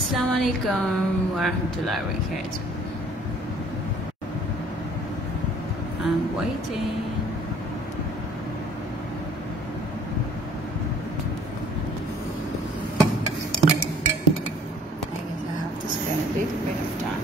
Assalamualaikum warahmatullahi wabarakatuh. I'm waiting. I guess I have to spend a little bit of time.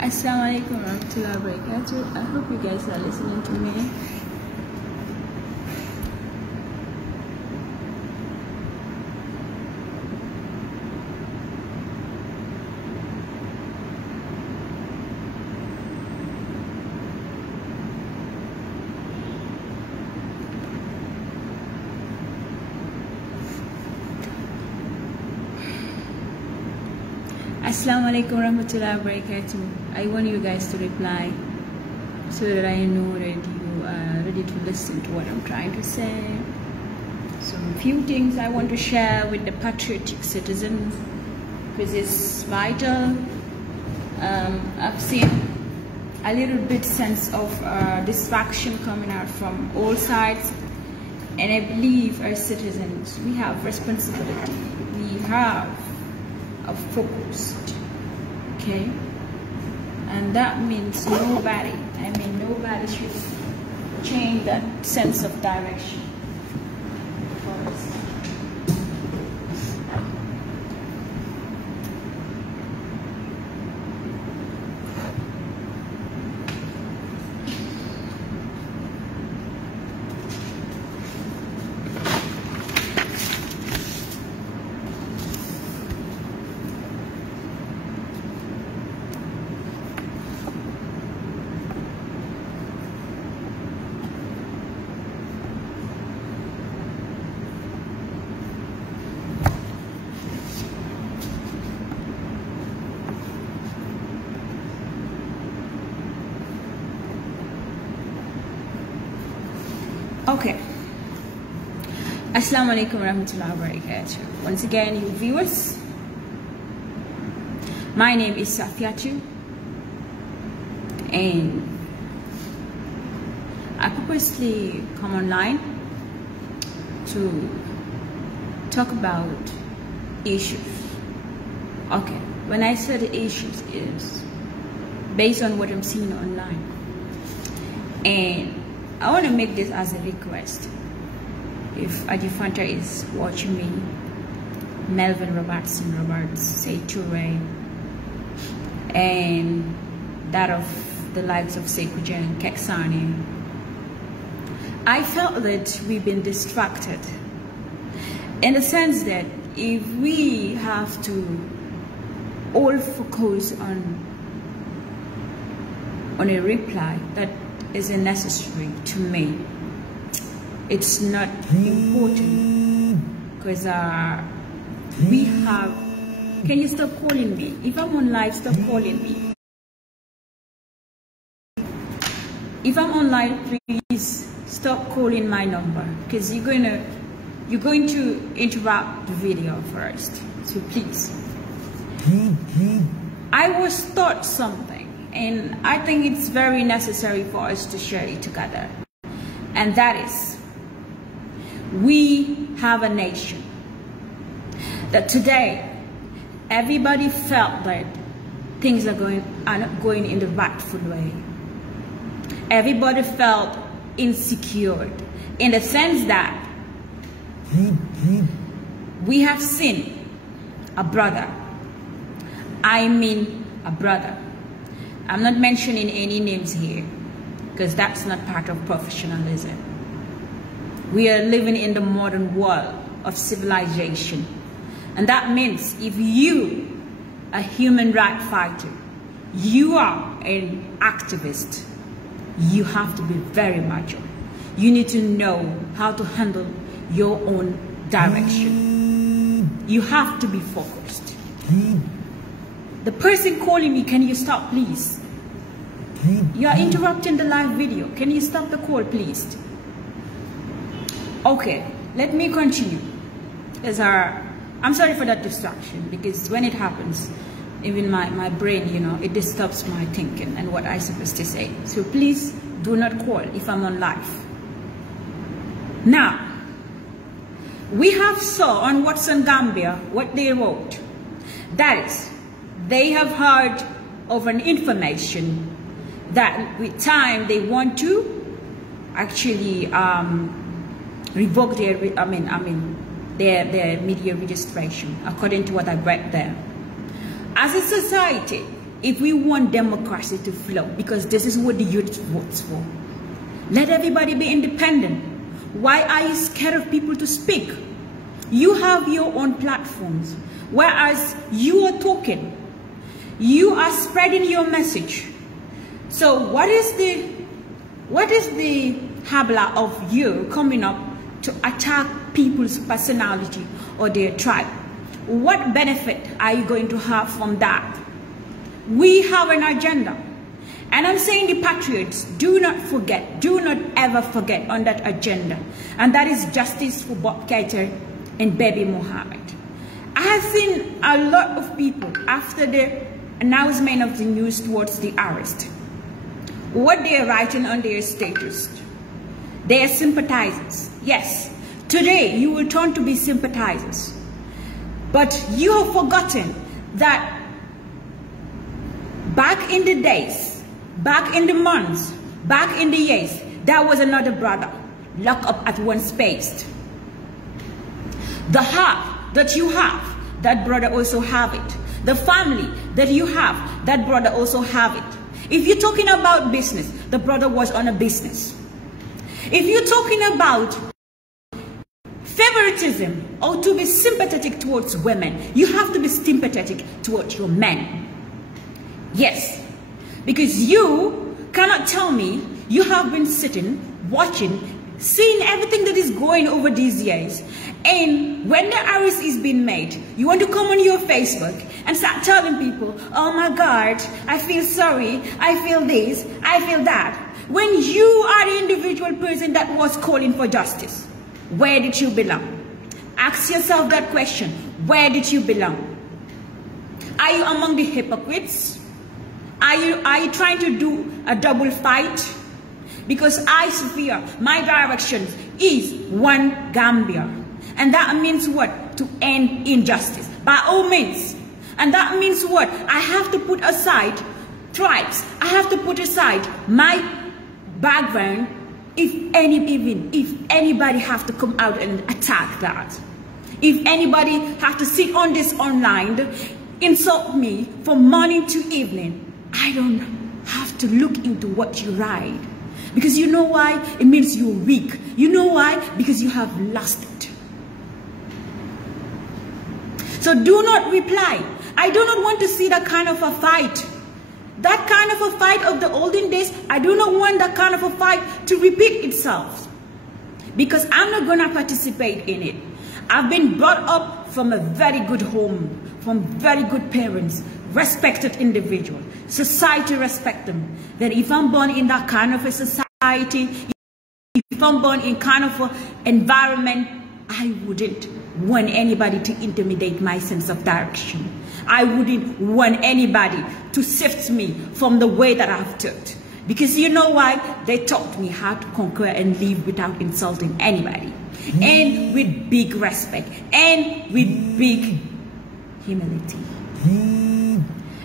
Assalamualaikum warahmatullahi wabarakatuh. I hope you guys are listening to me. Assalamualaikum warahmatullahi wabarakatuh. I want you guys to reply so that I know that you are ready to listen to what I'm trying to say. So a few things I want to share with the patriotic citizens because it's vital. I've seen a little bit sense of distraction coming out from all sides, and I believe as citizens we have responsibility. We have a focused, okay, and that means nobody should change that sense of direction for us. Okay. Assalamualaikum warahmatullahi wabarakatuh. Once again, you viewers, my name is Safiatu, and I purposely come online to talk about issues. Okay, when I said issues, is based on what I'm seeing online, and I want to make this as a request. If Adifanta is watching me, Melvin Roberts, say Toure, and that of the likes of Sekuja and Keksani, I felt that we've been distracted in the sense that if we have to all focus on a reply that isn't necessary to me, it's not important, because we have. Can you stop calling me? If I'm on live, stop calling me. If I'm on live, please stop calling my number, because you're going to interrupt the video first. So please. I was taught something, and I think it's very necessary for us to share it together. And that is, we have a nation. That today, everybody felt that things are not going in the rightful way. Everybody felt insecure in the sense that we have seen a brother. I mean a brother. I'm not mentioning any names here because that's not part of professionalism. We are living in the modern world of civilization. And that means if you, a human rights fighter, you are an activist, you have to be very mature. You need to know how to handle your own direction. You have to be focused. The person calling me, can you stop, please? You are interrupting the live video. Can you stop the call, please? Okay, let me continue. I'm sorry for that distraction, because when it happens, even my brain, you know, it disturbs my thinking and what I'm supposed to say. So please do not call if I'm on live. Now, we have saw on Watson Gambia what they wrote. That is, they have heard of an information that with time they want to actually revoke their their media registration, according to what I read there. As a society, if we want democracy to flow, because this is what the youth votes for, let everybody be independent. Why are you scared of people to speak? You have your own platforms, whereas you are talking, you are spreading your message. So what is the habla of you coming up to attack people's personality or their tribe? What benefit are you going to have from that? We have an agenda. And I'm saying the patriots, do not forget, do not ever forget on that agenda. And that is justice for Bob Keita and Baby Mohammed. I have seen a lot of people after the announcement of the news towards the arrest, what they are writing on their status. They are sympathizers. Yes, today you will turn to be sympathizers. But you have forgotten that back in the days, back in the months, back in the years, there was another brother locked up at one space. The heart that you have, that brother also have it. The family that you have, that brother also have it. If you're talking about business, the brother was on a business. If you're talking about favoritism or to be sympathetic towards women, you have to be sympathetic towards your men. Yes, because you cannot tell me you have been sitting, watching, seeing everything that is going over these years, and when the arrest is being made, you want to come on your Facebook and start telling people, oh my God, I feel sorry, I feel this, I feel that. When you are the individual person that was calling for justice, where did you belong? Ask yourself that question. Where did you belong? Are you among the hypocrites? Are you trying to do a double fight? Because I, Sophia, my direction is one Gambia. And that means what? To end injustice. By all means. And that means what? I have to put aside tribes. I have to put aside my background if anybody have to come out and attack that. If anybody have to sit on this online, insult me from morning to evening, I don't have to look into what you write. Because you know why? It means you're weak. You know why? Because you have lost it. So do not reply. I do not want to see that kind of a fight. That kind of a fight of the olden days, I do not want that kind of a fight to repeat itself. Because I'm not going to participate in it. I've been brought up from a very good home, from very good parents, respected individual. Society respect them. Then if I'm born in that kind of a society, if I'm born in kind of an environment, I wouldn't want anybody to intimidate my sense of direction. I wouldn't want anybody to sift me from the way that I've took. Because you know why? They taught me how to conquer and live without insulting anybody. And with big respect. And with big humility.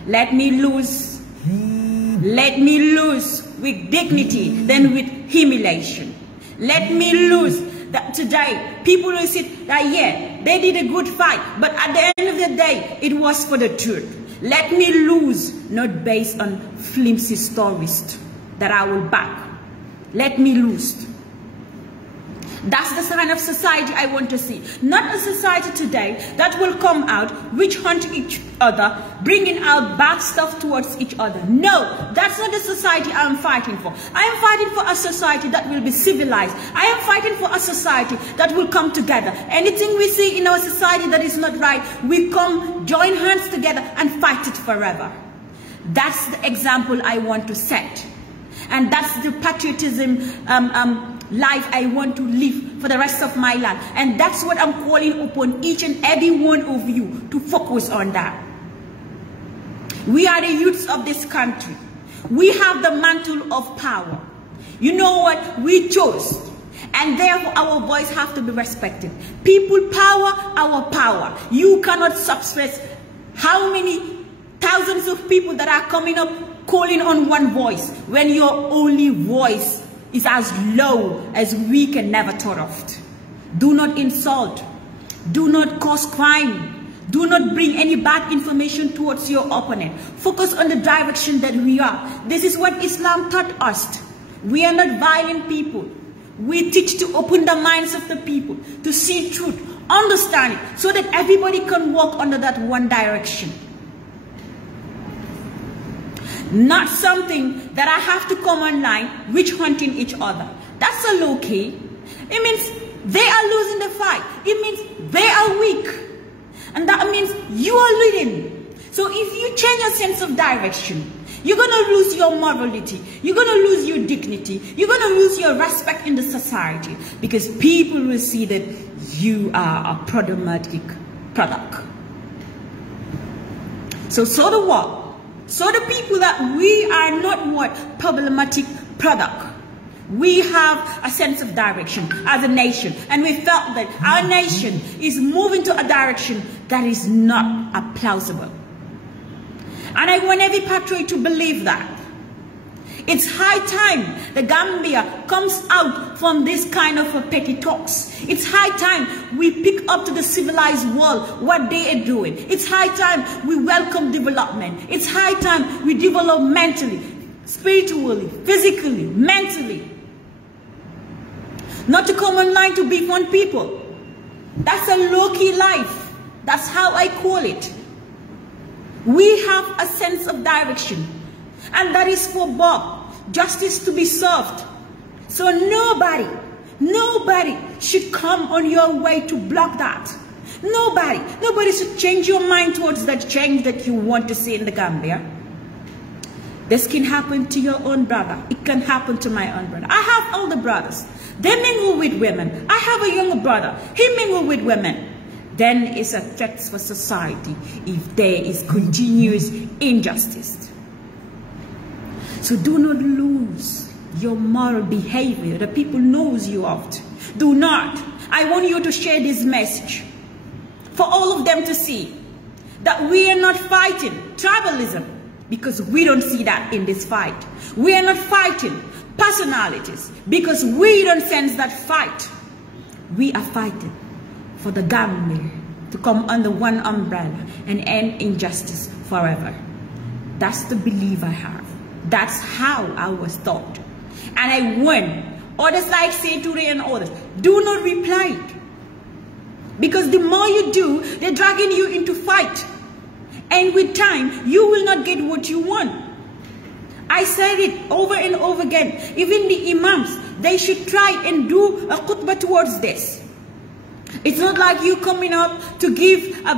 Let me lose. Let me lose with dignity than with humiliation. Let me lose. That today, people will sit that, yeah, they did a good fight, but at the end of the day, it was for the truth. Let me lose, not based on flimsy stories that I will back. Let me lose. That's the kind of society I want to see. Not a society today that will come out, witch hunt each other, bringing out bad stuff towards each other. No, that's not the society I'm fighting for. I am fighting for a society that will be civilized. I am fighting for a society that will come together. Anything we see in our society that is not right, we come, join hands together and fight it forever. That's the example I want to set. And that's the patriotism life I want to live for the rest of my life. And that's what I'm calling upon each and every one of you to focus on that. We are the youths of this country. We have the mantle of power. You know what? We chose. And therefore our voice have to be respected. People power, our power. You cannot suppress how many thousands of people that are coming up calling on one voice when your only voice is as low as we can never thought of. Do not insult. Do not cause crime. Do not bring any bad information towards your opponent. Focus on the direction that we are. This is what Islam taught us. We are not violent people. We teach to open the minds of the people, to see truth, understand it, so that everybody can walk under that one direction. Not something that I have to come online witch hunting each other. That's a low key. It means they are losing the fight. It means they are weak. And that means you are leading. So if you change your sense of direction, you're going to lose your morality. You're going to lose your dignity. You're going to lose your respect in the society. Because people will see that you are a problematic product. So the what? So the people that we are not what? Problematic product. We have a sense of direction as a nation. And we felt that our nation is moving to a direction that is not plausible. And I want every patriot to believe that. It's high time the Gambia comes out from this kind of petty talks. It's high time we pick up to the civilized world what they are doing. It's high time we welcome development. It's high time we develop mentally, spiritually, physically, mentally. Not to come online to beat on people. That's a low-key life. That's how I call it. We have a sense of direction. And that is for Bob. Justice to be served. So nobody should come on your way to block that. Nobody should change your mind towards that change that you want to see in the Gambia. This can happen to your own brother. It can happen to my own brother. I have older brothers. They mingle with women. I have a younger brother. He mingle with women. Then it's a threat for society if there is continuous injustice. So do not lose your moral behavior that people knows you of. Do not. I want you to share this message for all of them to see that we are not fighting tribalism because we don't see that in this fight. We are not fighting personalities because we don't sense that fight. We are fighting for the Gambia to come under one umbrella and end injustice forever. That's the belief I have. That's how I was taught. And I want others like Seture and others, do not reply it. Because the more you do, they're dragging you into fight. And with time, you will not get what you want. I said it over and over again. Even the imams, they should try and do a khutbah towards this. It's not like you coming up to give a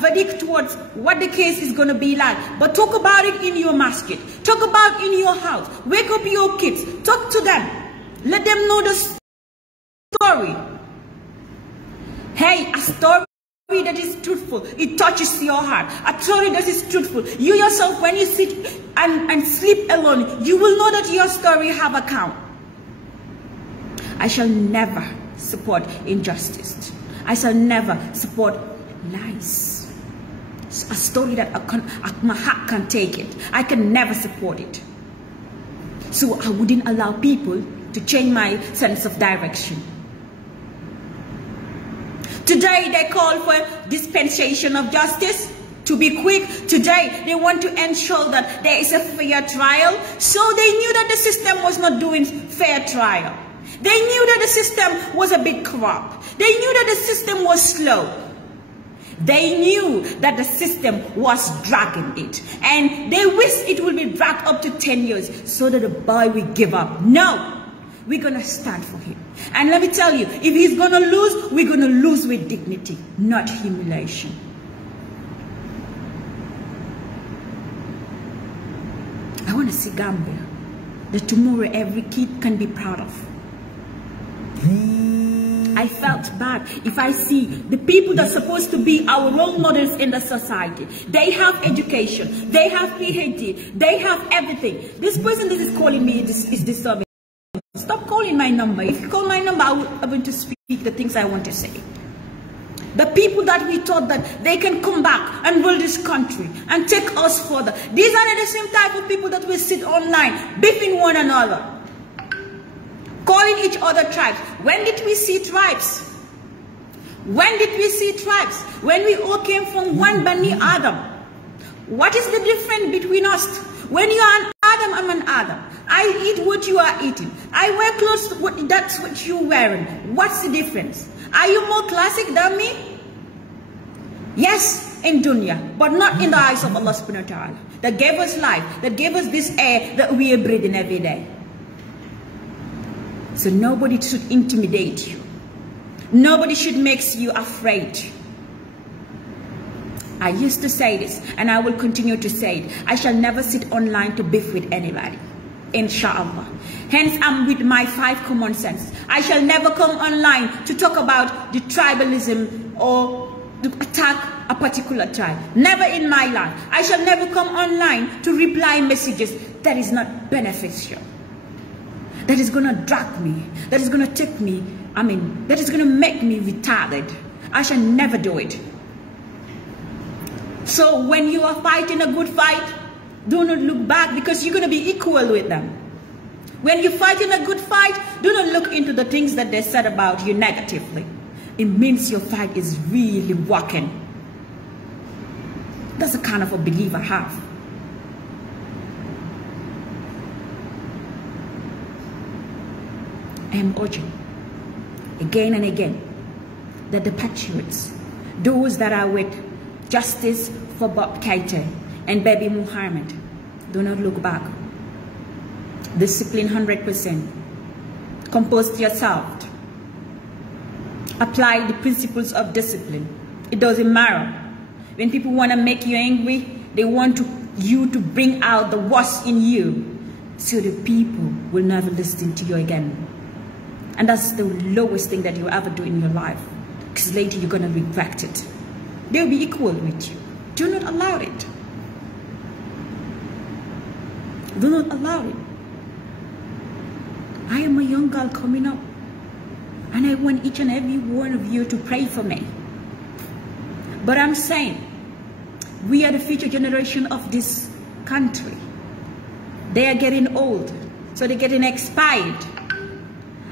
verdict towards what the case is going to be like. But talk about it in your masjid. Talk about it in your house. Wake up your kids. Talk to them. Let them know the story. Hey, a story that is truthful. It touches your heart. A story that is truthful. You yourself, when you sit and sleep alone, you will know that your story have a count. I shall never support injustice. I shall never support lies. A story that my heart can't take it. I can never support it. So I wouldn't allow people to change my sense of direction. Today they call for dispensation of justice. To be quick, today they want to ensure that there is a fair trial. So they knew that the system was not doing fair trial. They knew that the system was a bit corrupt. They knew that the system was slow. They knew that the system was dragging it. And they wished it would be dragged up to 10 years so that the boy will give up. No. We're going to stand for him. And let me tell you, if he's going to lose, we're going to lose with dignity, not humiliation. I want to see Gambia, that tomorrow every kid can be proud of. I felt bad if I see the people that are supposed to be our role models in the society. They have education, they have PhD, they have everything. This person that is calling me is disturbing. Stop calling my number. If you call my number, I'm going to speak the things I want to say. The people that we thought that they can come back and rule this country and take us further. These are the same type of people that will sit online, beefing one another, calling each other tribes. When did we see tribes? When did we see tribes? When we all came from one Bani Adam. What is the difference between us? When you are an Adam, I'm an Adam. I eat what you are eating. I wear clothes, that's what you're wearing. What's the difference? Are you more classic than me? Yes, in dunya, but not in the eyes of Allah subhanahu wa ta'ala, that gave us life, that gave us this air that we are breathing every day. So nobody should intimidate you. Nobody should make you afraid. I used to say this, and I will continue to say it. I shall never sit online to beef with anybody. Inshallah. Hence, I'm with my 5 common sense. I shall never come online to talk about the tribalism or to attack a particular tribe. Never in my life. I shall never come online to reply messages that is not beneficial. That is going to drag me. That is going to take me, that is going to make me retarded. I shall never do it. So when you are fighting a good fight, do not look back, because you're going to be equal with them. When you're fighting a good fight, do not look into the things that they said about you negatively. It means your fight is really working. That's the kind of a belief I have. I am urging again and again that the patriots, those that are with justice for Bob Keita and Baby Muhammad, do not look back. Discipline 100%. Compose yourself. Apply the principles of discipline. It doesn't matter. When people want to make you angry, they want you to bring out the worst in you, so the people will never listen to you again. And that's the lowest thing that you ever do in your life, because later you're going to regret it. They'll be equal with you. Do not allow it. Do not allow it. I am a young girl coming up, and I want each and every one of you to pray for me. But I'm saying, we are the future generation of this country. They are getting old, so they're getting expired.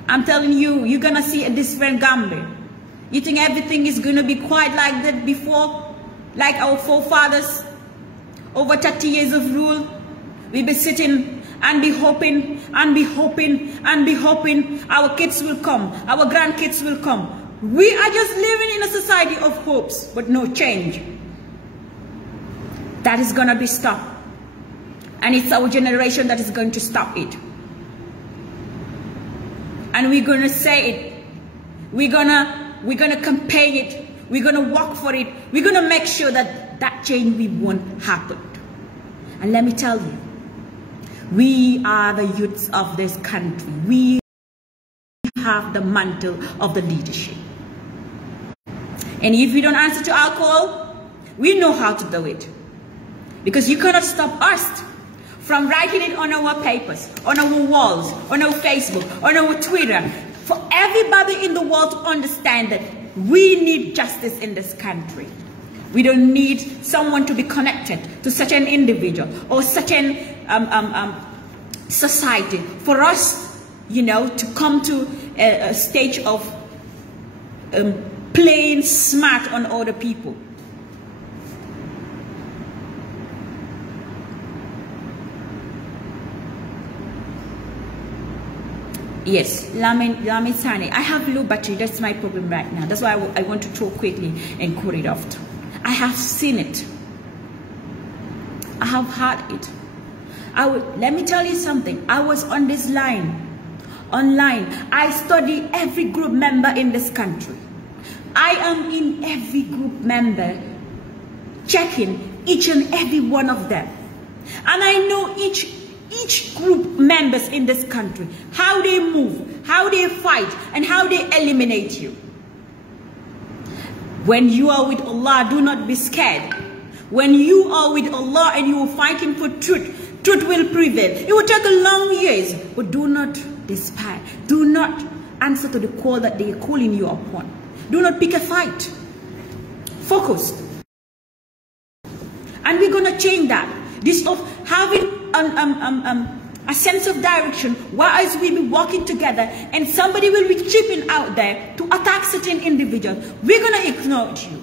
I'm telling you, you're gonna see a different Gambia. You think everything is gonna be quite like that before? Like our forefathers, over 30 years of rule? We'll be sitting and be hoping and be hoping and be hoping our kids will come, our grandkids will come. We are just living in a society of hopes, but no change. That is gonna be stopped. And it's our generation that is going to stop it. And we're gonna say it. We're gonna campaign it. We're gonna work for it. We're gonna make sure that that change won't happen. And let me tell you, we are the youths of this country. We have the mantle of the leadership. And if we don't answer to our call, we know how to do it. Because you cannot stop us from writing it on our papers, on our walls, on our Facebook, on our Twitter, for everybody in the world to understand that we need justice in this country. We don't need someone to be connected to such an individual or such an society for us, to come to a stage of playing smart on other people. Yes, Lamin Sane. I have low battery. That's my problem right now. That's why I want to talk quickly and cut it off. I have seen it. I have heard it. Let me tell you something. I was on this line, online. I study every group member in this country. I am in every group member, checking each and every one of them. And I know each group members in this country, how they move, how they fight, and how they eliminate you. When you are with Allah, do not be scared. When you are with Allah and you are fighting for truth, truth will prevail. It will take a long years, but do not despair. Do not answer to the call that they are calling you upon. Do not pick a fight. Focus. And we're going to change that. This of having a sense of direction, whereas we be working together and somebody will be chipping out there to attack certain individuals, we're going to ignore you.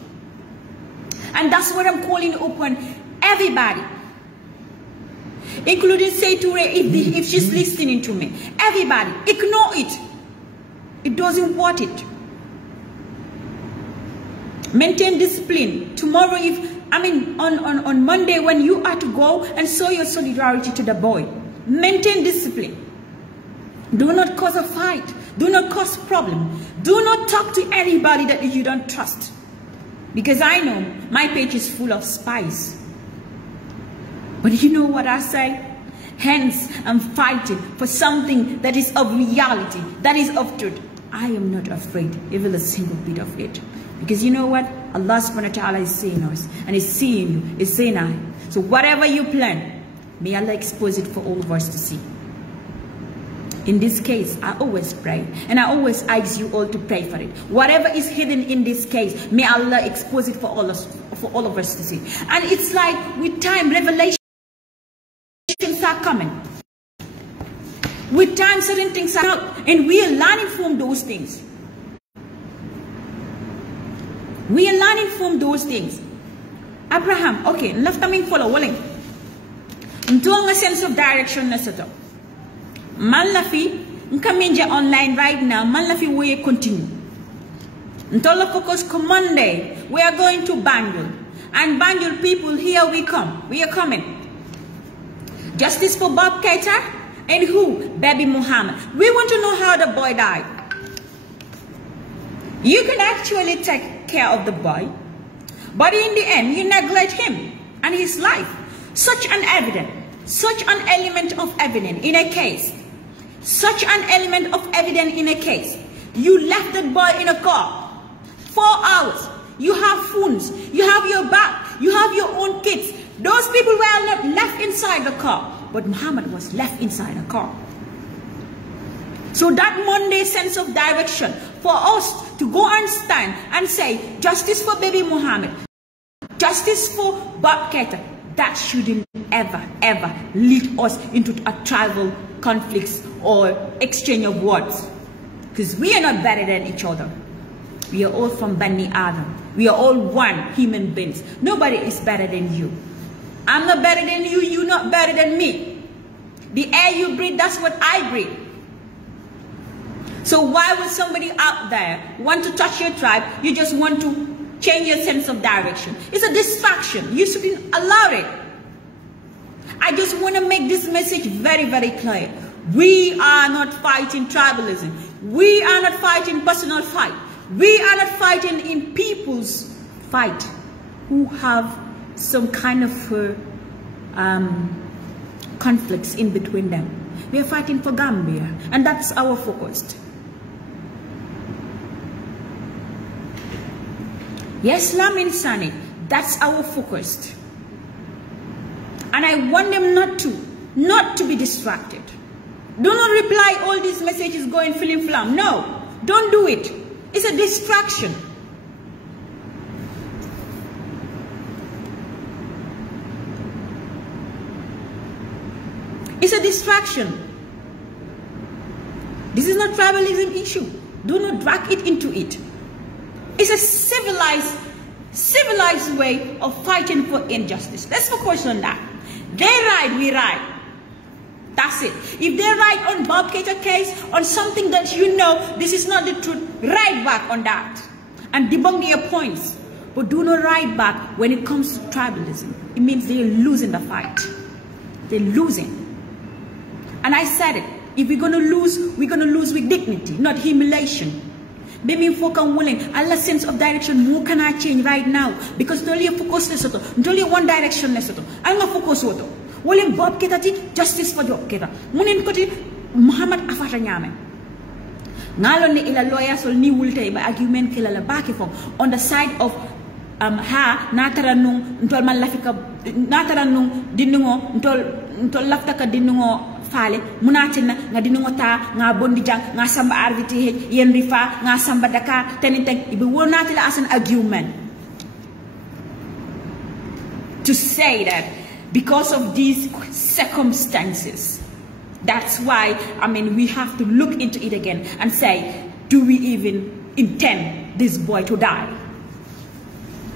And that's what I'm calling upon everybody, including Seiture if she's listening to me. Everybody, ignore it. It doesn't want it. Maintain discipline. Tomorrow, on Monday when you are to go and show your solidarity to the boy, maintain discipline. Do not cause a fight. Do not cause problem. Do not talk to anybody that you don't trust. Because I know my page is full of spies. But you know what I say? Hence, I'm fighting for something that is of reality, that is of truth. I am not afraid, even a single bit of it. Because you know what? Allah subhanahu wa ta'ala is seeing us. And is seeing you, is seeing I. So whatever you plan, may Allah expose it for all of us to see. In this case, I always pray. And I always ask you all to pray for it. Whatever is hidden in this case, may Allah expose it for all of us to see. And it's like with time, revelations are coming. With time, certain things are out. And we are learning from those things. We are learning from those things. Abraham, okay, left coming follow willing. Doing a sense of direction necessary. Malafi, nkaminja online right now. Malafi we continue. Ntola focus Monday. We are going to Banjul, and Banjul people, here we come. We are coming. Justice for Bob Keita and who? Baby Muhammad. We want to know how the boy died. You can actually take care of the boy, but in the end, you neglect him and his life. Such an element of evidence in a case. Such an element of evidence in a case. You left that boy in a car 4 hours. You have phones. You have your bag. You have your own kids. Those people were not left inside the car, but Muhammad was left inside the car. So that Monday sense of direction for us to go and stand and say, justice for baby Muhammad, justice for Bob Keita, that shouldn't ever, ever lead us into a tribal conflicts or exchange of words. Because we are not better than each other. We are all from Bani Adam. We are all one human beings. Nobody is better than you. I'm not better than you. You're not better than me. The air you breathe, that's what I breathe. So why would somebody out there want to touch your tribe? You just want to change your sense of direction. It's a distraction. You shouldn't allow it. I just want to make this message very, very clear. We are not fighting tribalism. We are not fighting personal fight. We are not fighting in people's fight who have some kind of conflicts in between them. We are fighting for Gambia, and that's our focus. Yes, Lamin Sani, that's our focus. And I want them not to be distracted. Do not reply all these messages going film flam. No, don't do it. It's a distraction. It's a distraction. This is not tribalism issue. Do not drag it into it. It's a civilized way of fighting for injustice. Let's focus on that. They ride, we ride. That's it. If they write on Bob Keita case, on something that you know this is not the truth, write back on that and debunk their points. But do not write back when it comes to tribalism. It means they're losing the fight. They're losing. And I said it. If we're going to lose with dignity, not humiliation. Maybe folk are willing. Allah's sense of direction, more can I change right now? Because don't you focus less auto. Don't you one direction less auto. I'm not focus auto. Willing Bob Ketati, justice for Bob Keta. Munin Koti, Muhammad Afata Nyame. Nalon ni ila lawyers will ni wulte by argument kila la baki from on the side of ha nataranung ntol man lafika nataranung dinungo ntol laftaka dinungo fale munatina nga dinungo ta nga bondi jang nga samba RVTH yen rifa nga samba Dakar teninteng ibe wonatila as an argument to say that because of these circumstances, that's why we have to look into it again and say, do we even intend this boy to die?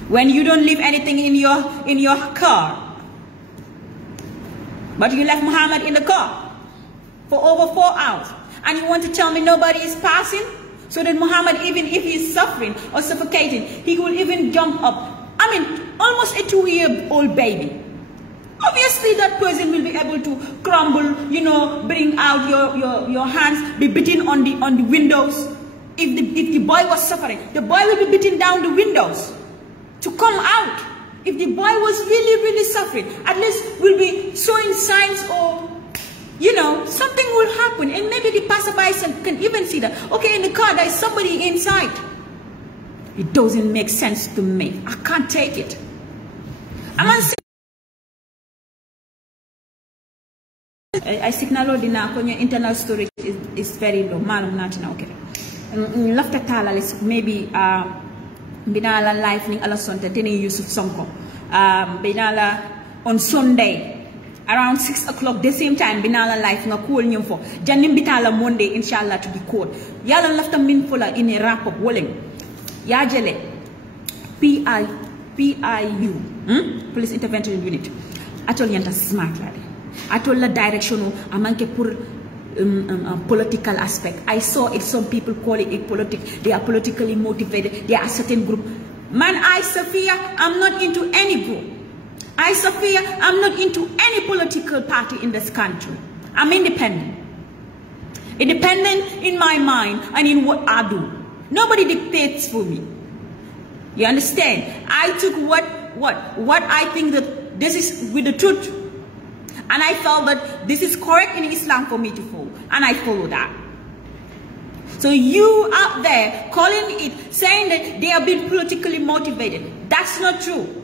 When you don't leave anything in your car, but you left Muhammad in the car for over 4 hours, and you want to tell me nobody is passing, so that Muhammad, even if he's suffering or suffocating, he will even jump up. Almost a 2-year-old baby. Obviously, that person will be able to crumble, bring out your hands, be beaten on the windows. If the boy was suffering, the boy will be beaten down the windows to come out. If the boy was really, really suffering, at least we'll be showing signs or, something will happen. And maybe the passerbys can even see that, okay, in the car, there's somebody inside. It doesn't make sense to me. I can't take it. I signal dina kwenye internal storage is very low. Malum natina okay. Lafta tala maybe binala live ning ala sonte teni Yusuf Sonko. Binala on Sunday around 6 o'clock the same time binala live nga cool nyumfo. Janim bitala Monday inshallah to the court. Yala lafta minfola in a wrap up wolling. Yajele PIU Police Intervention Unit. Atol yanta smart lady. I told the direction amanke pour political aspect. I saw it, some people call it they are politically motivated, they are a certain group. Man, Sophia, I'm not into any group. Sophia, I'm not into any political party in this country. I'm independent. Independent in my mind and in what I do. Nobody dictates for me. You understand? I took what I think that this is with the truth. And I felt that this is correct in Islam for me to follow. And I follow that. So you out there calling it, saying that they are being politically motivated. That's not true.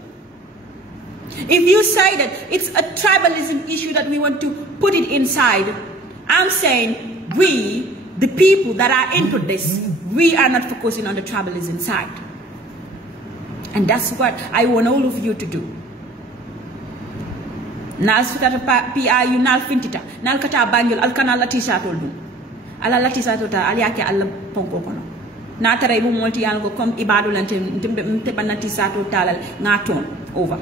If you say that it's a tribalism issue that we want to put it inside, I'm saying we, the people that are into this, we are not focusing on the tribalism side. And that's what I want all of you to do. Nal sutata PIU nal fintita nal kata banjul al kana latisa toldu ala latisa tota al yake alla ponko kono na tare bu molti yal go comme ibadu lante te banati sato talal ngaton over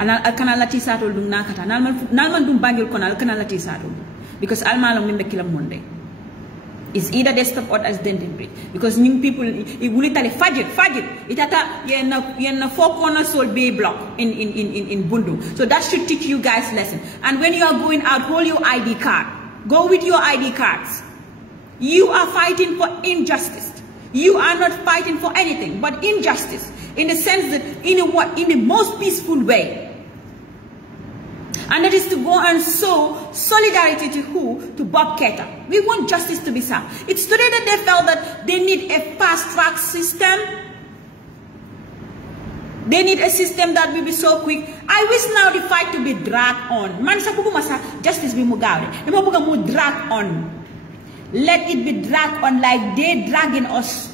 ala al kana latisa toldu na kata nal man dum banjul kono al kana latisa toldu because al malam mimbe kila monde is either they stop or as dentistry because new people it will tell fajit itata yenna four corner soul bay block in Bundu. So that should teach you guys lesson. And when you are going out, hold your ID card. Go with your ID cards. You are fighting for injustice. You are not fighting for anything but injustice in the sense that in the most peaceful way. And that is to go and show solidarity to who? To Bob Keita. We want justice to be served. It's today that they felt that they need a fast-track system. They need a system that will be so quick. I wish now the fight to be dragged on. Man sa pugu masa justice be mugawe. Emo buga mo drag on. Let it be dragged on like they dragging us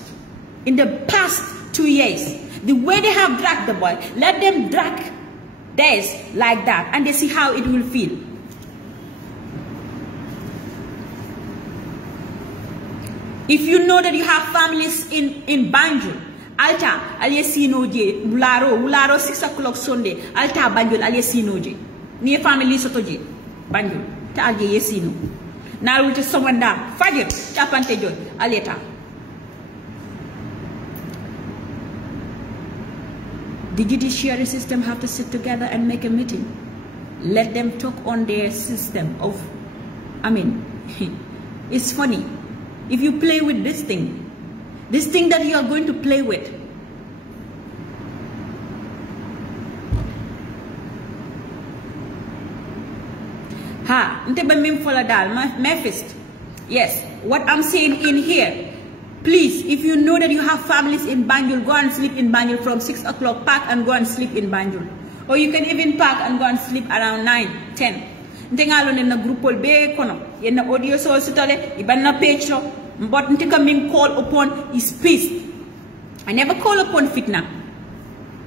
in the past 2 years. The way they have dragged the boy, let them drag days like that, and they see how it will feel. If you know that you have families in Banjul, Alta, Aliesinoje, Ularo, 6 o'clock Sunday, Alta Banjul, Aliesinoje. Ni family sotoji. Banjul. Ta alje yesino. Na wulte somanda. Fajir. Chapante joy. Aleta. The judiciary system have to sit together and make a meeting. Let them talk on their system of, it's funny. If you play with this thing that you are going to play with, yes, what I'm saying in here, please, if you know that you have families in Banjul, go and sleep in Banjul from 6 o'clock, park and go and sleep in Banjul. Or you can even park and go and sleep around 9, 10. Ntengalon na grupol be kono, yenna audio so sitole, ibanna page so, but ntika min call upon is peace. I never call upon fitna.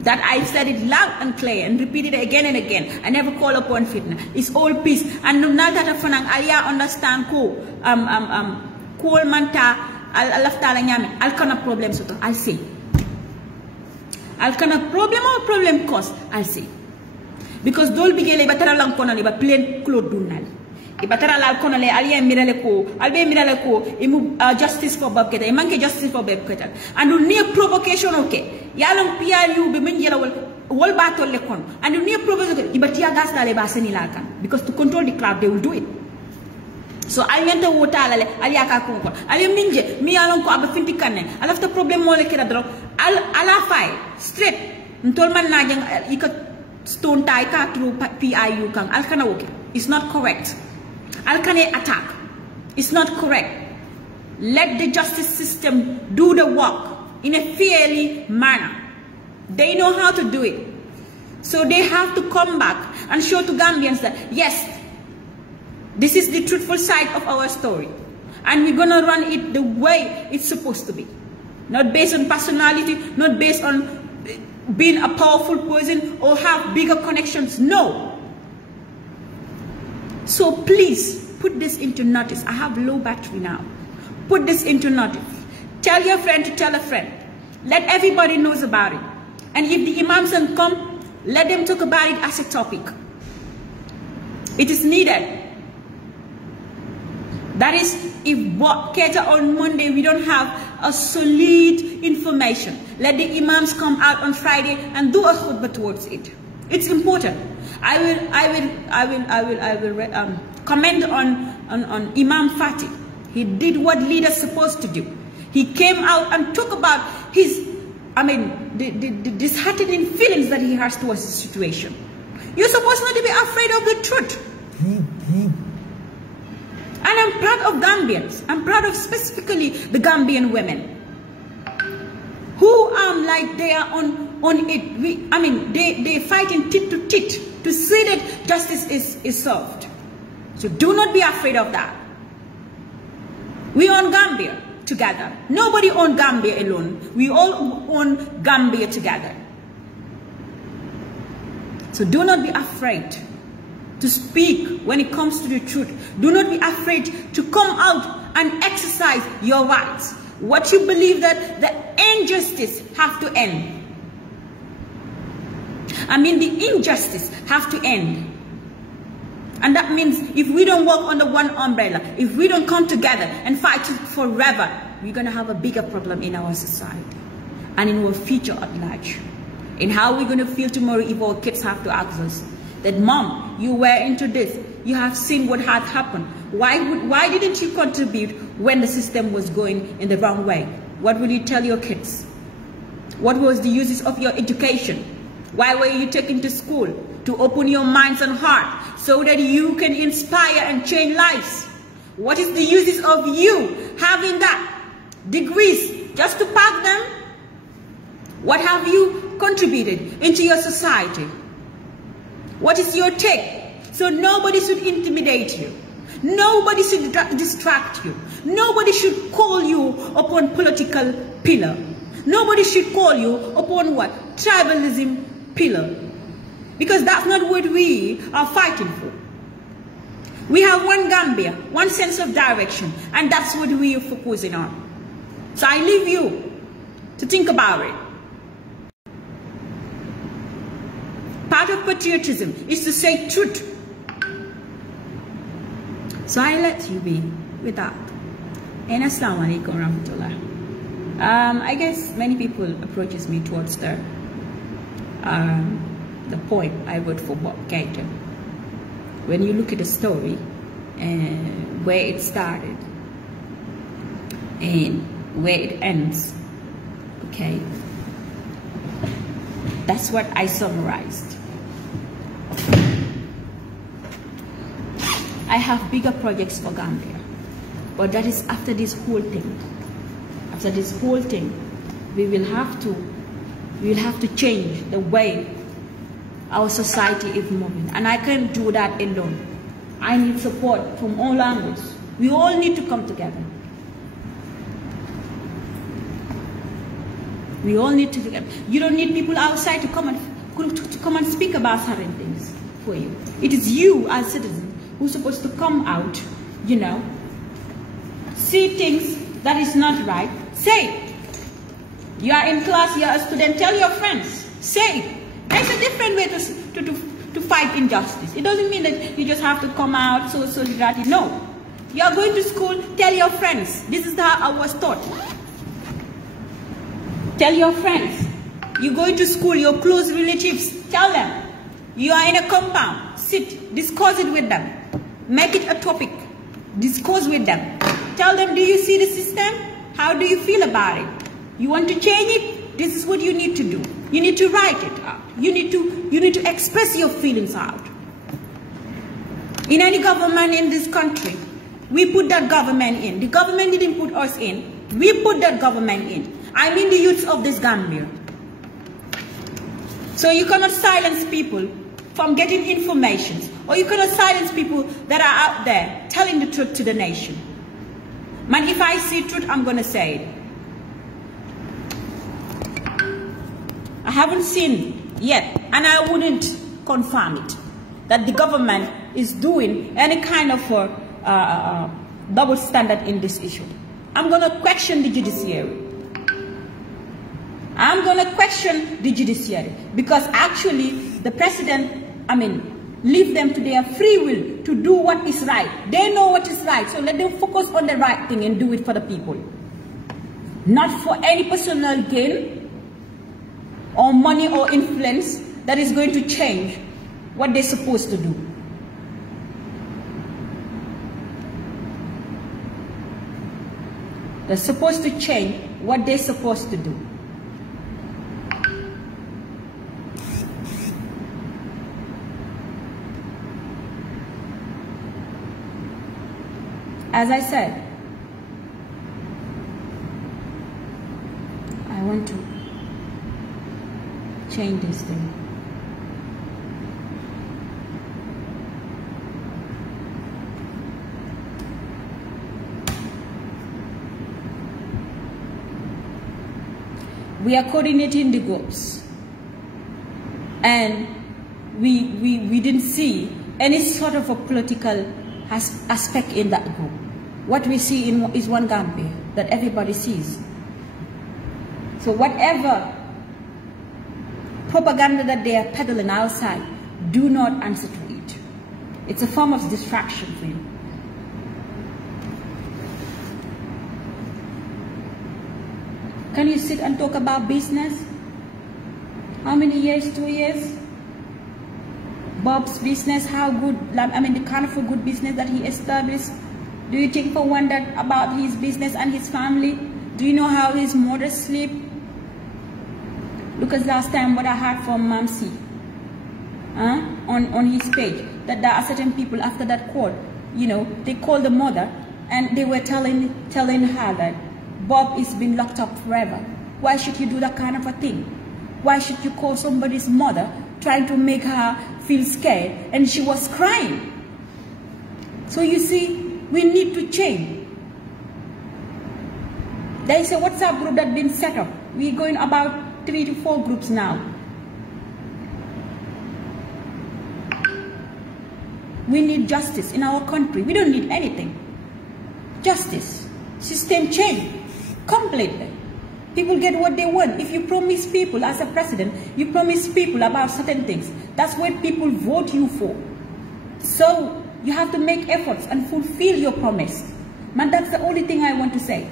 That I said it loud and clear and repeated it again and again. I never call upon fitna. It's all peace. And now that fanang aya understand ko call manta alaftala nyame al kana problem soto I'll say. Al kana problem or problem cause I'll say. Because dol bigele batara lang kono le ba plain cloth dunal. Ibatara la kono le aliye mirale ko albe mirale ko imu justice for babketa e manke justice for babketa and near provocation okay yalon PRU be men yela wol batol le kono and near provocation ibatia gas dale ba seni la kan because to control the crowd they will do it. So aliyanta wota lale aliyaka ko ko ali minje mi yalon ko aba finti kanne alafta problem mo le kira dro ala fay straight ntol man na jang ika stone tie ka through PIU kan al kana okay it's not correct. Alkane attack. It's not correct. Let the justice system do the work in a fairly manner. They know how to do it. So they have to come back and show to Gambians that, yes, this is the truthful side of our story. And we're going to run it the way it's supposed to be. Not based on personality, not based on being a powerful person or have bigger connections. No. So please, put this into notice. I have low battery now. Put this into notice. Tell your friend to tell a friend. Let everybody knows about it. And if the imams don't come, let them talk about it as a topic. It is needed. That is, if what cater on Monday we don't have a solid information, let the imams come out on Friday and do a khutbah towards it. It's important. I will comment on Imam Fatih. He did what leaders supposed to do. He came out and talked about his, the disheartening feelings that he has towards the situation. You're supposed not to be afraid of the truth. And I'm proud of Gambians. I'm proud of specifically the Gambian women who like they are on it. They fighting tit to tit to see that justice is served. So do not be afraid of that. We own Gambia together. Nobody own Gambia alone. We all own Gambia together. So do not be afraid to speak when it comes to the truth. Do not be afraid to come out and exercise your rights. What you believe that the injustice have to end. The injustice have to end. And that means if we don't work under one umbrella, if we don't come together and fight forever, we're going to have a bigger problem in our society and in our future at large. And how we're going to feel tomorrow if our kids have to ask us that, Mom, you were into this. You have seen what had happened. Why didn't you contribute when the system was going in the wrong way? What will you tell your kids? What was the uses of your education? Why were you taken to school? To open your minds and heart so that you can inspire and change lives. What is the uses of you having that degrees just to pack them? What have you contributed into your society? What is your take? So nobody should intimidate you. Nobody should distract you. Nobody should call you upon political pillar. Nobody should call you upon what? Tribalism pillar. Because that's not what we are fighting for. We have one Gambia, one sense of direction, and that's what we are focusing on. So I leave you to think about it. Part Part of patriotism is to say truth. So I let you be with that. And Assalamu alaikum warahmatullah. I guess many people approaches me towards the point I wrote for Bob Gator. When you look at the story and where it started and where it ends, okay, that's what I summarized. I have bigger projects for Gambia, but that is after this whole thing. After this whole thing, we will have to change the way our society is moving, and I can't do that alone. I need support from all angles. We all need to come together. We all need to together. You don't need people outside to come and speak about certain things for you. It is you as citizens who's supposed to come out, you know, see things that is not right, say it. You are in class, you are a student, tell your friends, say it. There's a different way to fight injustice. It doesn't mean that you just have to come out so that, no. You are going to school, tell your friends. This is how I was taught. Tell your friends. You're going to school, your close relatives, tell them. You are in a compound, sit, discuss it with them. Make it a topic, discuss with them. Tell them, do you see the system? How do you feel about it? You want to change it? This is what you need to do. You need to write it out. You need to express your feelings out. In any government in this country, we put that government in. The government didn't put us in. We put that government in. I mean the youths of this Gambia. So you cannot silence people from getting information, or you cannot silence people that are out there telling the truth to the nation. Man, if I see truth, I'm going to say it. I haven't seen yet, and I wouldn't confirm it, that the government is doing any kind of double standard in this issue. I'm going to question the judiciary. I'm going to question the judiciary, because actually the president, leave them to their free will to do what is right. They know what is right, so let them focus on the right thing and do it for the people. Not for any personal gain or money or influence that is going to change what they're supposed to do. They're supposed to change what they're supposed to do. As I said, I want to change this thing. We are coordinating the groups, and we didn't see any sort of a political aspect in that group. What we see is one Gambia that everybody sees. So whatever propaganda that they are peddling outside, do not answer to it. It's a form of distraction for you. Can you sit and talk about business? How many years? 2 years? Bob's business, how good, the kind of a good business that he established. Do you think for one that about his business and his family? Do you know how his mother sleep? Look at last time what I heard from Mamsi on his page, that there are certain people after that court, they called the mother and they were telling her that Bob is been locked up forever. Why should you do that kind of a thing? Why should you call somebody's mother trying to make her feel scared, and she was crying? So you see, we need to change. There is a WhatsApp group that's been set up. We're going about 3 to 4 groups now. We need justice in our country. We don't need anything. Justice. System change. Completely. People get what they want. If you promise people as a president, you promise people about certain things. That's what people vote you for. So you have to make efforts and fulfill your promise. Man, that's the only thing I want to say.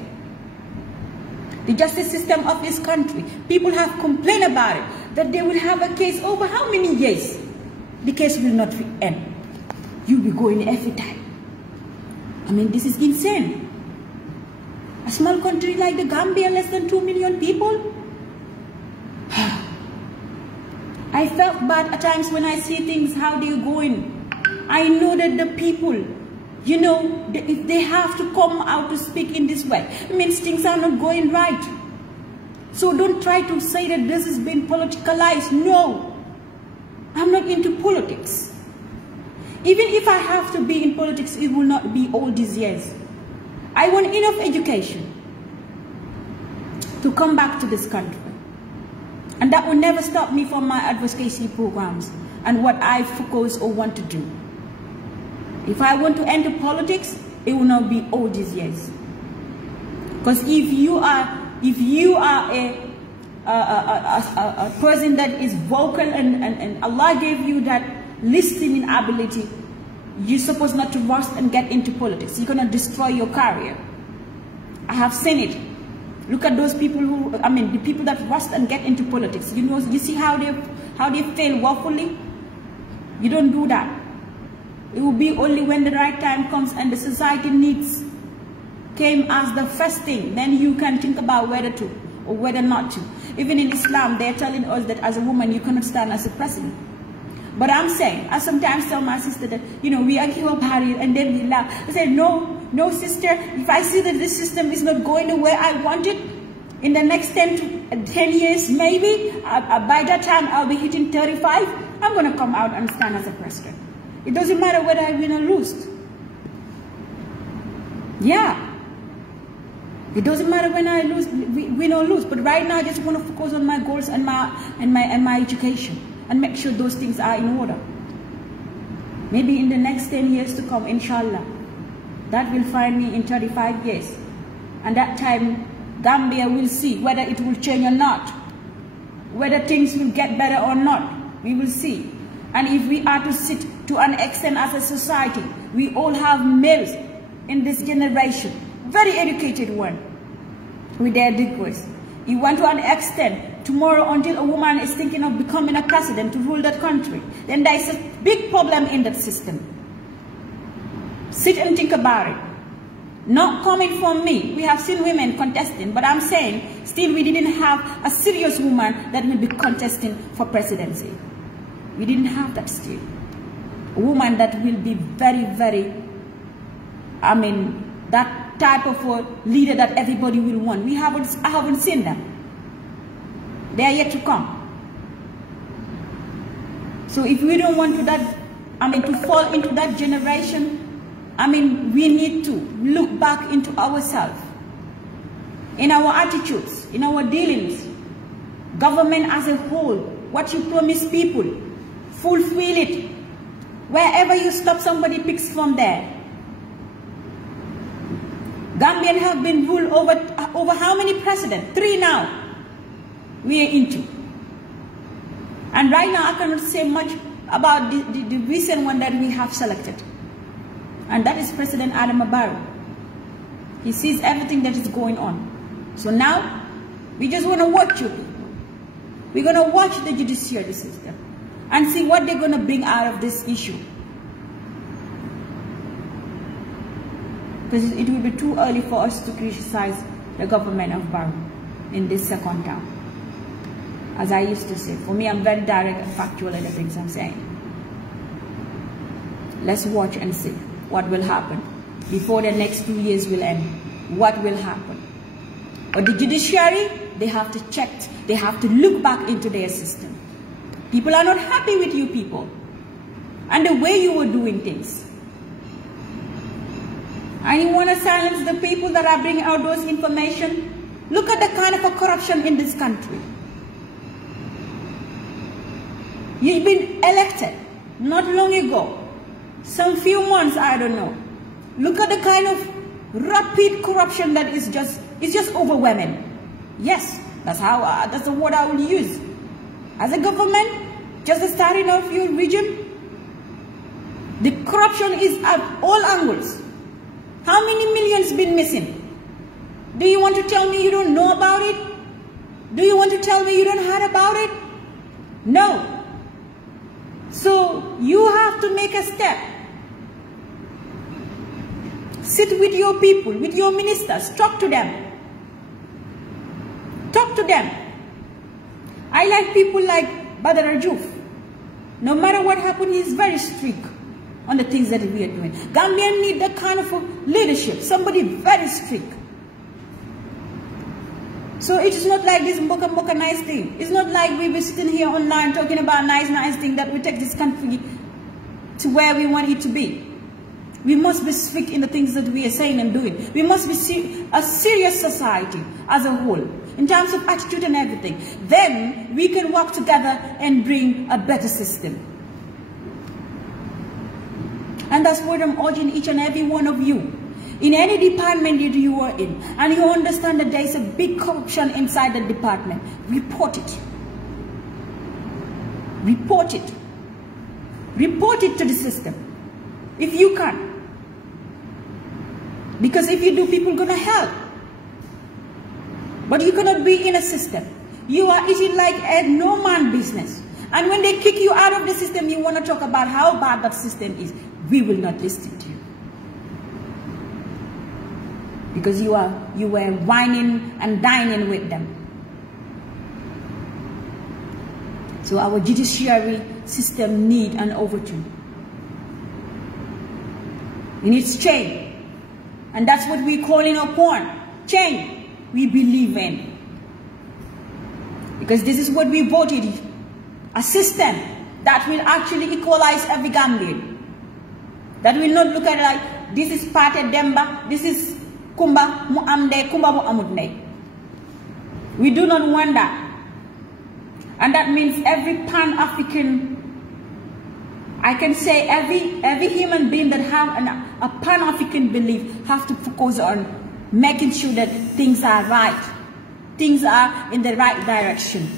The justice system of this country, people have complained about it, that they will have a case over how many years? The case will not end. You'll be going every time. I mean, this is insane. A small country like the Gambia, less than 2 million people. I felt bad at times when I see things, how they're going. I know that the people, you know, if they have to come out to speak in this way, it means things are not going right. So don't try to say that this has been politicalized. No, I'm not into politics. Even if I have to be in politics, it will not be all these years. I want enough education to come back to this country. And that will never stop me from my advocacy programs and what I focus or want to do. If I want to enter politics, it will not be all these years. Because if you are a person that is vocal and Allah gave you that listening ability, you're supposed not to rush and get into politics. You're going to destroy your career. I have seen it. Look at those people who, the people that rush and get into politics. You know, you see how they fail woefully? You don't do that. It will be only when the right time comes and the society needs came as the first thing, then you can think about whether to or whether not to. Even in Islam, they're telling us that as a woman, you cannot stand as a president. But I'm saying, I sometimes tell my sister that, you know, we argue about it and then we laugh. I say, no, sister, if I see that this system is not going the way I want it, in the next 10 years, maybe, by that time I'll be hitting 35, I'm going to come out and stand as a president. It doesn't matter whether I win or lose. Yeah. It doesn't matter when I win or lose. But right now, I just want to focus on my goals and my education. And make sure those things are in order. Maybe in the next 10 years to come, inshallah, that will find me in 35 years. And that time, Gambia will see whether it will change or not. Whether things will get better or not. We will see. And if we are to sit to an extent as a society, we all have males in this generation, very educated one, with their degrees. You want to an extent, tomorrow until a woman is thinking of becoming a president to rule that country, then there is a big problem in that system. Sit and think about it. Not coming from me. We have seen women contesting, but I'm saying still we didn't have a serious woman that will be contesting for presidency. We didn't have that still. A woman that will be very, very, that type of a leader that everybody will want. I haven't seen them. They are yet to come. So if we don't want to fall into that generation, we need to look back into ourselves, in our attitudes, in our dealings, government as a whole, what you promise people, fulfill it. Wherever you stop, somebody picks from there. Gambian have been ruled over how many presidents? 3 now. We are into. And right now I cannot say much about the recent one that we have selected. And that is President Adama Barrow. He sees everything that is going on. So now, we just want to watch you people. We're going to watch the judiciary system and see what they're going to bring out of this issue. Because it will be too early for us to criticize the government of Barrow in this second term. As I used to say, for me, I'm very direct and factual in the things I'm saying. Let's watch and see what will happen before the next 2 years will end. What will happen? But the judiciary, they have to check, they have to look back into their system. People are not happy with you people and the way you were doing things. And you want to silence the people that are bringing out those information? Look at the kind of a corruption in this country. You've been elected not long ago. Some few months, I don't know. Look at the kind of rapid corruption that is just overwhelming. Yes, that's the word I will use. As a government, just starting off your region, the corruption is at all angles. How many millions been missing? Do you want to tell me you don't know about it? Do you want to tell me you don't heard about it? No. So you have to make a step. Sit with your people, with your ministers, talk to them. Talk to them. I like people like Badara Juf. No matter what happens, he's very strict on the things that we are doing. Gambians need that kind of leadership, somebody very strict. So it is not like this mboka nice thing. It's not like we be sitting here online talking about nice thing that we take this country to where we want it to be. We must be strict in the things that we are saying and doing. We must be a serious society as a whole, in terms of attitude and everything. Then we can work together and bring a better system. And that's what I'm urging each and every one of you. In any department that you are in, and you understand that there is a big corruption inside the department, report it. Report it. Report it to the system, if you can. Because if you do, people are going to help. But you cannot be in a system. You are eating like a no man business. And when they kick you out of the system, you want to talk about how bad that system is. We will not listen to you. Because you were whining and dining with them. So our judiciary system needs an overturn. It needs change. And that's what we're calling upon. Change. We believe in. Because this is what we voted. A system that will actually equalize every Gambian. That will not look at it like, this is Pate Demba, this is Kumba mu amde, Kumba mu amudne. We do not want that. And that means every Pan-African, I can say every human being that have a Pan-African belief have to focus on making sure that things are right. Things are in the right direction.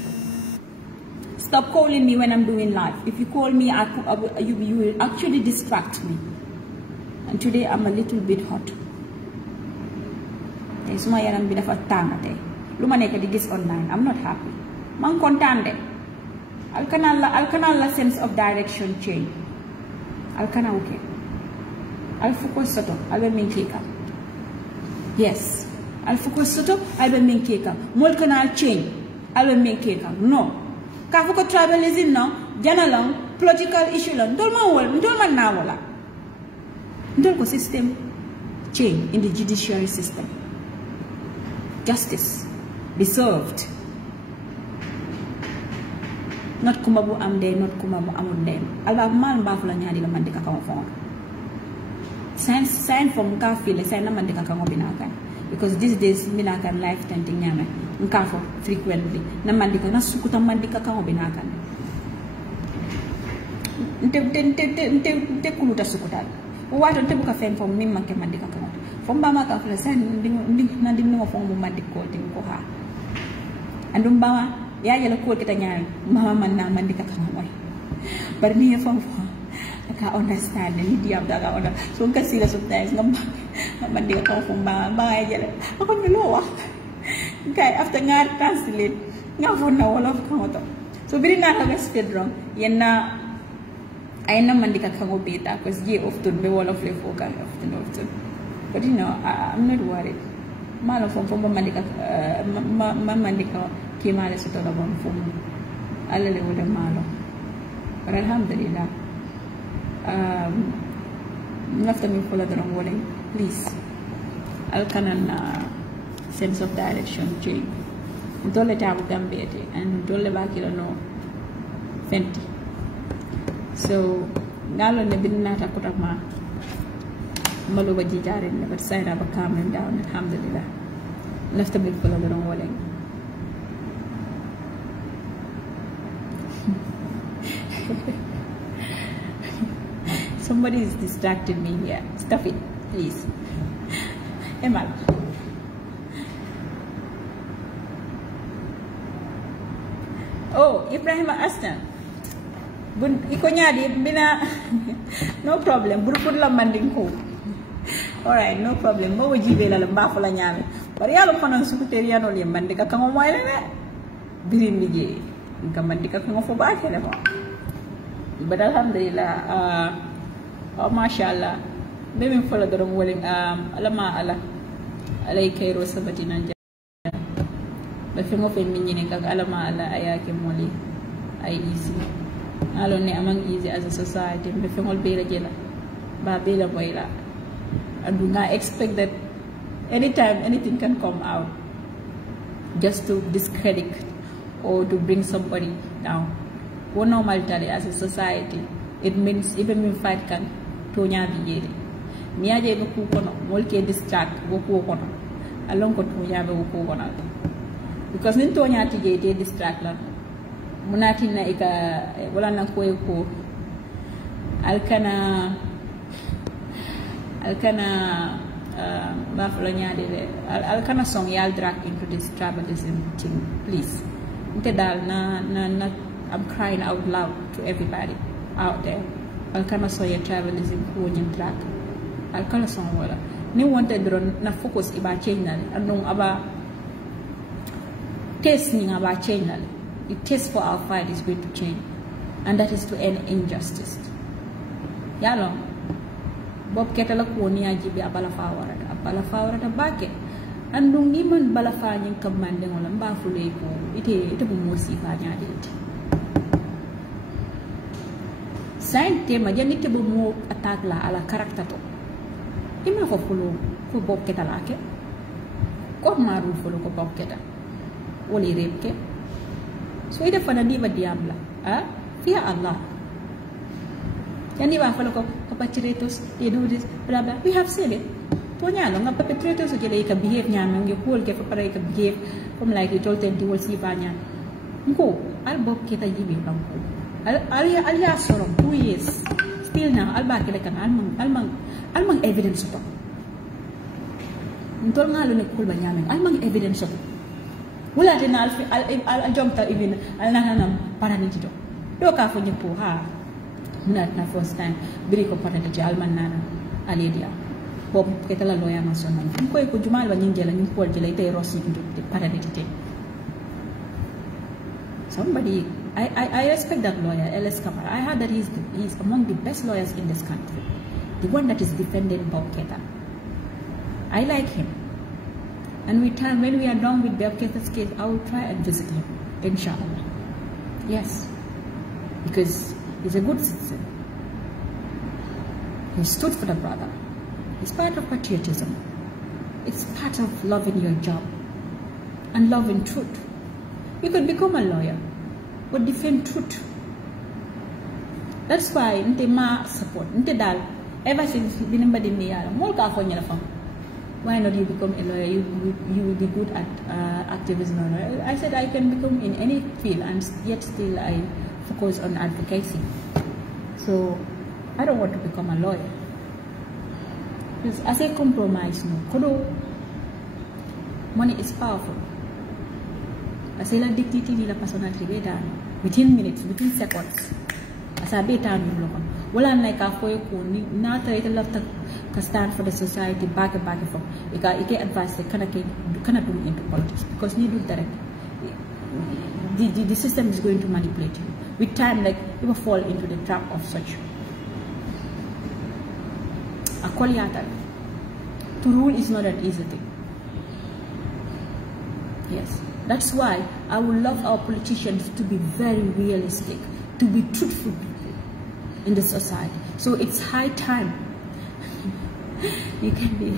Stop calling me when I'm doing live. If you call me, you will actually distract me. And today I'm a little bit hot. Suma yaram bi dafa tàng tay luma nek di gis online, I'm not happy. Man kontaan de alkanal la sense of direction change. Alkana okay. Al focus soto albe min kika. Yes. Al focus soto albe min kika. Mol kanal change albe min kika. No. Ka fuko tribalism no, janalong political issue long. Ndol man na wala. Ndol ko system change in the judiciary system. Justice be served. Not kumabu amde, not kumabu amudem. Alba mal mbafula nyadi la mandika kama phone. Sign from kafile sign na mandika kama binakan. Because these days minakan life tenting nyame. Nkafo frequently. Na mandika na sukuta mandika kama binakan. Nte kuluta sukuta. Wato nte buka fen from mimma ke mandika kama. Fombama ka fula sign nandi no fo mo mandiko ting ko ha. Andum bama ya yala ko kita nyaan mama man na mandika kama moy. Bar ni fa ka understand ni diam da ka onda. So ka sila sometimes ngam mandika ko fo ba yala. Ako ni lo wa. Okay, after ngar translate nga fo na wala ko to. So biri na ka speed wrong. Yan na ay na mandika ka beta because ye often be wall of le focal often. But you know, I'm not worried. Malo from mandika mandika kimale soto la bon from alale wala malo. But alhamdulillah, after me follow the wrong way, please. I'll can sense of direction change. Dole tabu gambete and dole bakilo no fenti. So nalo ne binata kutama maluba jijaren but Zainab calming down, alhamdulillah. Left a bit full of the wrong walling. Somebody is distracting me here. Stop it, please. Emma. Ibrahima Astan bun iko nyaadi bina no problem burpur la manding ko. Alright, no problem. Mo wajibe la mba fa la nyame. Bari yalo fanan sukuteriano le mandika kango moyle ne. Birin lije. Nga mandika kango fo ba kene ko. But alhamdulillah oh mashallah. Bemi fola dorom woling alama ala alay kayro sabati nanja. Ba fi mo fe minni kag alama ala ayake moli ay easy. Alon ne amang easy as a society be fe ngol be la jela. Ba be la boyla. And do not expect that anytime anything can come out just to discredit or to bring somebody down. What normality as a society, it means even in fight can tonya bigere. Miaje no kukono, molke distract woku kono. Along ko tonya be woku kono. Because nin tonya tije distract la. Munati na ika wala na ko alkana alkana song yal drag into this tribalism thing, please. I'm crying out loud to everybody out there. Alkana song ya tribalism won't drag. Alkana song wala. Ni wanted na focus iba change nali. Anong aba taste ning aba change nali. The taste for our fight is going to change, and that is to end injustice. Yalo. Bob ketala ko niya jibi abala fawarata bake andung ni man bala fanyin kamande ngola mba fule ko ite bu mosi fa nyaade ite sante ma jani te bu mo attack la ala karakter to ima fo fulo ko bob ketala ke ko maru fulo ko bob keta woli repke so ite fana diba diabla fear Allah. Yani ba follow perpetrators, they do this, blah blah. We have said it. Tonya no nga perpetrators so jela ka behave nya nang yukul ke para ka behave from like you told them to will see banya. Ngo al bob kita jibi bang ko. Al ya sorom 2 years. Still now al ba kila kan almang evidence to. Ntol nga lo ne kul ba nya almang evidence to. Wala din al jom ta even al nanam para ni to. Do ka fo nyepo ha. Not na first time biri ko para de alman nana aledia bob ketala lawyer ma sonna ko jumal ba nyingela nyim pol jela ite rosi de para de tete somebody I respect that lawyer LS Kamara. I heard that he's among the best lawyers in this country, the one that is defending Bob Keta. I like him, and when we are done with Bob Keta's case, I will try and visit him, inshallah. Yes, because he's a good citizen. He stood for the brother. It's part of patriotism. It's part of loving your job and loving truth. You could become a lawyer, but defend truth. That's why Ntema support. Ntedal ever since binambadi niya mol ka for niya fam. Why not you become a lawyer? You will be good at activism. I said I can become in any field, and yet still I focus on advocacy. So I don't want to become a lawyer. Because as a compromise, no, kodo money is powerful. As a dictator, la personal tribeta within minutes, within seconds. As a beta no local. Wala na ka for ko ni na try to love to stand for the society back and forth. Ika advice cannot do into politics because you do direct. The system is going to manipulate you. With time, like you will fall into the trap of such. To rule is not an easy thing. Yes, that's why I would love our politicians to be very realistic, to be truthful people in the society. So it's high time. You can be.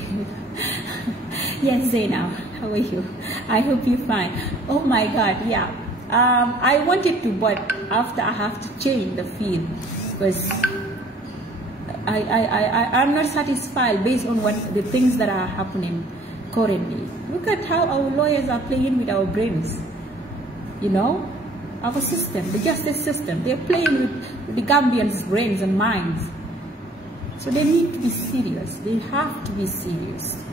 Yes, Zainab, how are you? I hope you're fine. Oh my God, yeah. I wanted to, but after I have to change the field because I'm not satisfied based on what the things that are happening currently. Look at how our lawyers are playing with our brains. You know, our system, the justice system, they're playing with the Gambians' brains and minds. So they need to be serious. They have to be serious.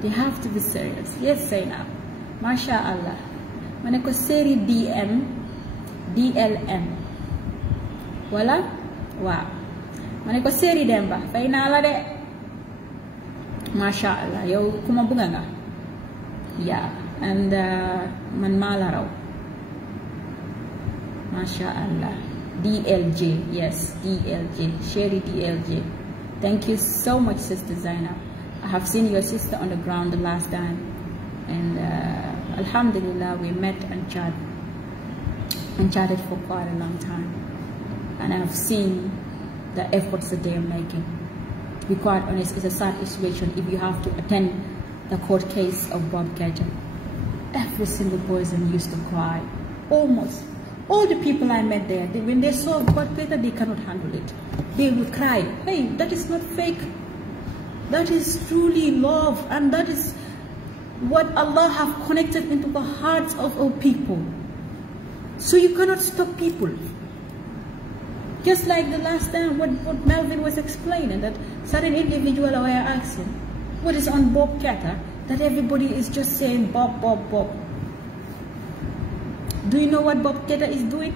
They have to be serious. Yes, Zainab. MashaAllah. ma ne ko série DLM voilà waaw ma ne ko série Demba fay naa la de masha Allah yow kuma bëgg nga yeah and man maa la raw masha Allah DLJ, yes, DLJ, Sherry DLJ. Thank you so much, Sister Zainab. I have seen your sister on the ground the last time, and Alhamdulillah, we met and chatted for quite a long time. And I have seen the efforts that they are making. To be quite honest, it's a sad situation if you have to attend the court case of Bob Keita. Every single person used to cry, almost. All the people I met there, when they saw Bob Keita, they cannot handle it. They would cry, hey, that is not fake. That is truly love, and that is what Allah have connected into the hearts of our people. So you cannot stop people. Just like the last time what Melvin was explaining, that certain individuals were asking, what is on Bob Keita? That everybody is just saying Bob, Bob, Bob. Do you know what Bob Keita is doing?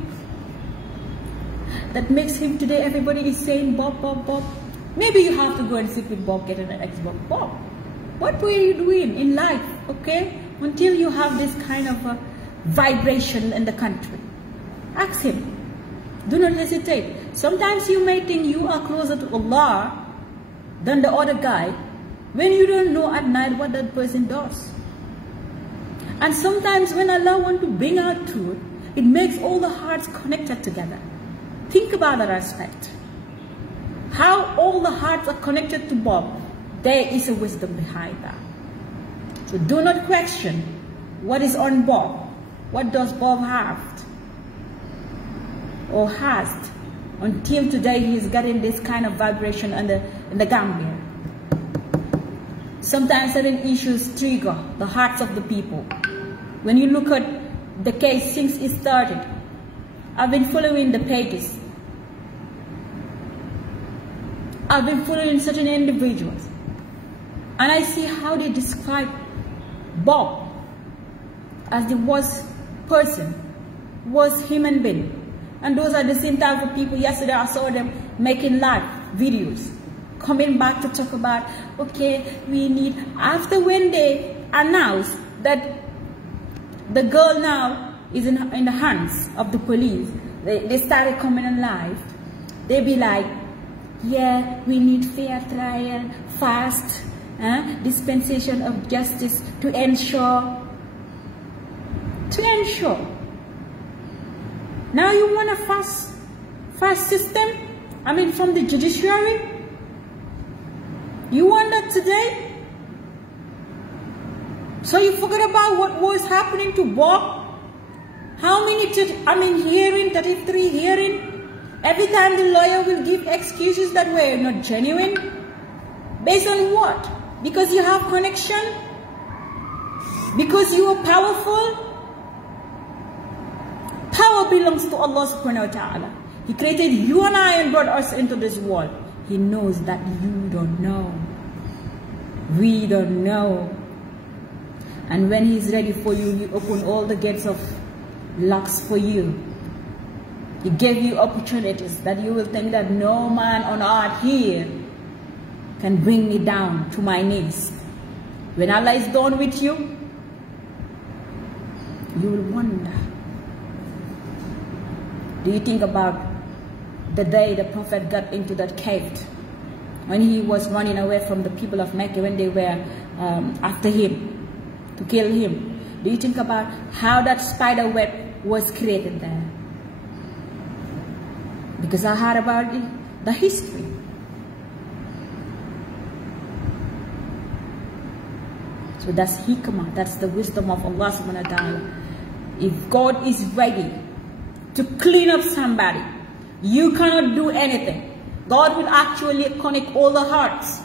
That makes him today, everybody is saying Bob, Bob, Bob. Maybe you have to go and sit with Bob Keita and ask Bob, Bob, what were you doing in life, okay? Until you have this kind of a vibration in the country. Ask him. Do not hesitate. Sometimes you may think you are closer to Allah than the other guy when you don't know at night what that person does. And sometimes when Allah wants to bring out truth, it makes all the hearts connected together. Think about that aspect. How all the hearts are connected to Bob, there is a wisdom behind that. So do not question what is on Bob. What does Bob have or has until today he's getting this kind of vibration in the Gambia. Sometimes certain issues trigger the hearts of the people. When you look at the case since it started, I've been following the pages. I've been following certain individuals, and I see how they describe Bob as the worst person, worst human being. And those are the same type of people. Yesterday I saw them making live videos, coming back to talk about, okay, we need, after when they announced that the girl now is in the hands of the police, they started coming on live. They be like, yeah, we need fair trial, fast dispensation of justice to ensure. Now you want a fast system? I mean, from the judiciary? You want that today? So you forget about what was happening to Bob? How many, hearing, 33 hearing? Every time the lawyer will give excuses that were not genuine. Based on what? Because you have connection? Because you are powerful? Power belongs to Allah subhanahu wa ta'ala. He created you and I and brought us into this world. He knows that you don't know. We don't know. And when He's ready for you, He opened all the gates of locks for you. He gave you opportunities that you will think that no man on earth here can bring me down to my knees. When Allah is done with you, you will wonder. Do you think about the day the Prophet got into that cave, when he was running away from the people of Mecca, when they were after him to kill him? Do you think about how that spider web was created there? Because I heard about the history. So that's hikmah, that's the wisdom of Allah subhanahu wa ta'ala. If God is ready to clean up somebody, you cannot do anything. God will actually connect all the hearts.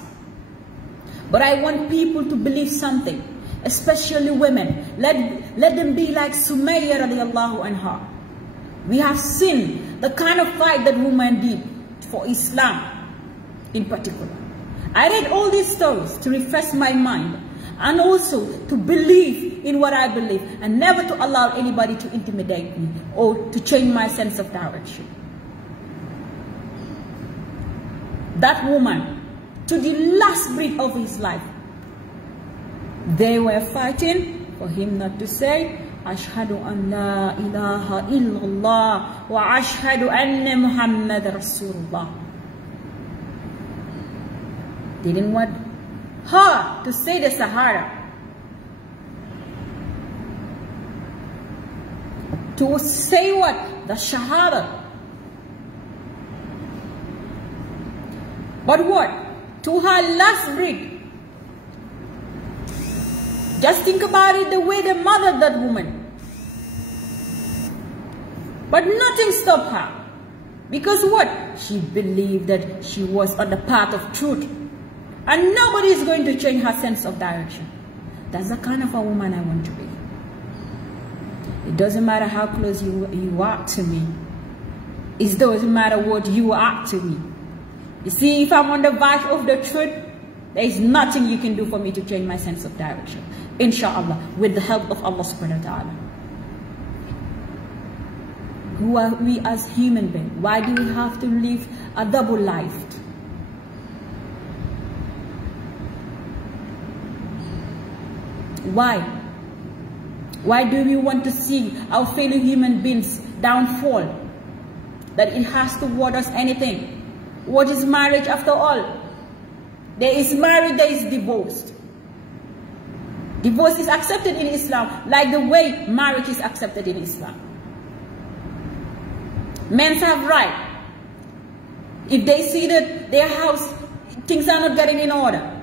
But I want people to believe something, especially women. Let them be like Sumayya radiallahu anha. We have seen the kind of fight that women did for Islam in particular. I read all these stories to refresh my mind. and also to believe in what I believe and never to allow anybody to intimidate me or to change my sense of direction. That woman, to the last breath of his life, they were fighting for him not to say, Ashhadu an la ilaha illallah wa ashhadu anna Muhammad Rasulullah. They didn't want her to say the Sahara, to say what? The Shahada. But what? To her last breath. Just think about it, the way they mothered that woman. But nothing stopped her. Because what? She believed that she was on the path of truth. And nobody is going to change her sense of direction. That's the kind of a woman I want to be. It doesn't matter how close you are to me. It doesn't matter what you are to me. You see, if I'm on the verge of the truth, there is nothing you can do for me to change my sense of direction. Inshallah, with the help of Allah subhanahu wa ta'ala. Who are we as human beings? Why do we have to live a double life? Why? Why do we want to see our fellow human beings downfall? That it has to worth us anything. What is marriage after all? There is marriage, there is divorce. Divorce is accepted in Islam like the way marriage is accepted in Islam. Men have right. If they see that their house, things are not getting in order,